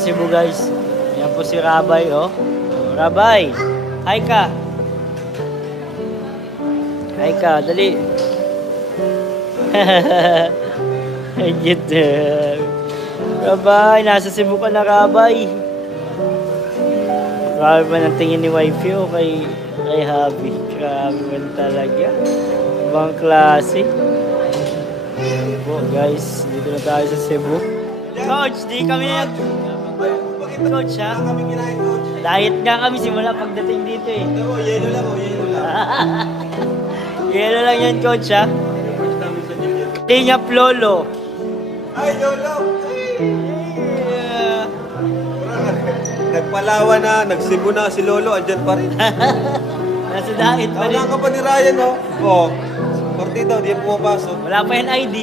Cebu guys. Yan po si Rabay oh. Rabay, hi ka. Hi ka, dali. Ay, get Rabay, nasa Cebu ka na, Rabay. Grabe man ang tingin ni wifey oh, kay Habi. Grabe man talaga. Ibang klase. Ayan po guys, dito na tayo sa Cebu. Coach, di kami Coach ha? Diet nga kami simula pagdating dito eh. Yelo lang oh, yelo lang. Yelo lang yan coach ha? Linyap Lolo. Ay, Lolo! Nagpalawa na, nagsibo na si Lolo, andyan pa rin. Nasa diet pa rin. Wala ka pa ni Ryan, no? Oh, Cortito, di yan pumapasok. Wala pa yung ID.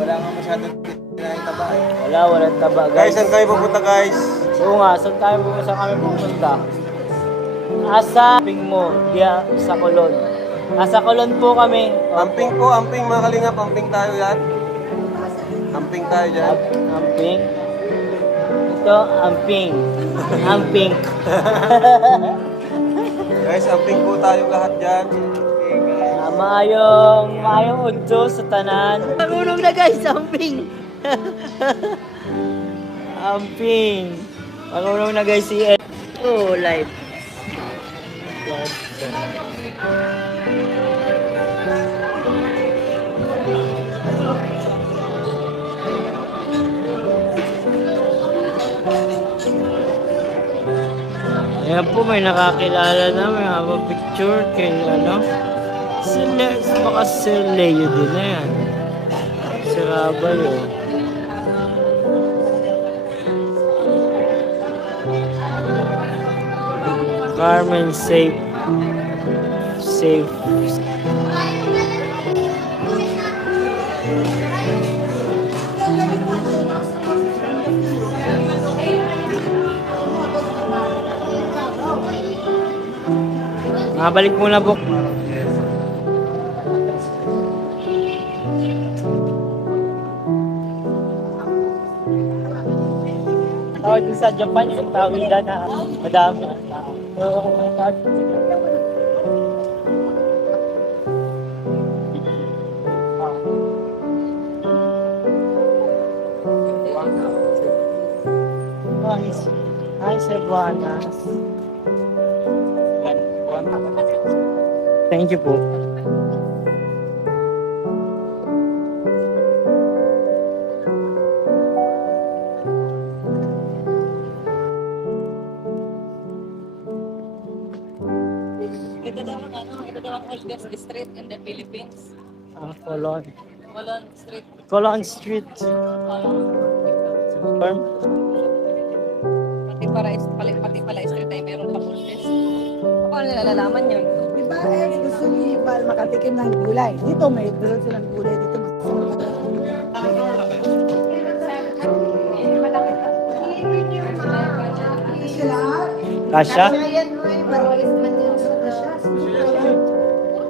Wala nga masyadong taba eh. Walang taba Guys, guys. saan kayo pupunta, guys? Oo nga, saan kami pupunta? Asa ping mo, diya sa Colon. Nasa Colon po kami. Amping po, amping mga kalingap, amping tayo yan. Amping tayo dyan. Amping. Ito, amping. Amping. Guys, amping po tayong lahat dyan. Maayong udto sa tanan. Marunong na guys, amping. Amping. Marunong na guys si Ed. Oh, live. Ayan po, may nakakilala na, may habang picture kay baka si Leo din na yan. Si Rabay oh. Carmen safe. Mabalik muna po. Tawag din sa Japan yung tawilan na madami. Oo, tawag din sa Japan. Hi, Cebuanas. Thank you po. Ito daw ang oldest street in the Philippines. Colon. Colon Street. Colon Street. Farm. Pati pala street ay meron pa oldest. Paano nalalaman yun? Diba, gusto ni Ipal makatikim ng gulay. Dito may meron silang gulay. Dito sila. Kasha? Ayan mo ay mawalis man yung sa kasya.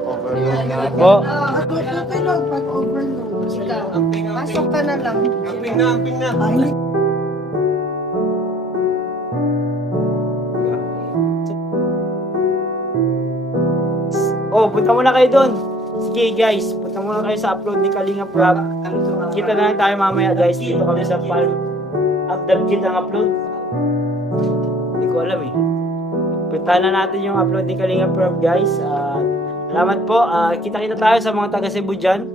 Overload na. Po. Matutulog pag overload. Ikaw, pasok ka na lang. Amping na, amping na. Ah, hindi. Oh, punta muna kayo doon. Sige guys, punta muna kayo sa upload ni Kalinga Prab. Kita na lang tayo mamaya guys. Dito kami sa Palm. Update kita ang upload. Hindi ko alam eh. Punta na natin yung upload ni Kalinga Prab guys. Salamat po. Kita-kita tayo sa mga taga Cebu dyan.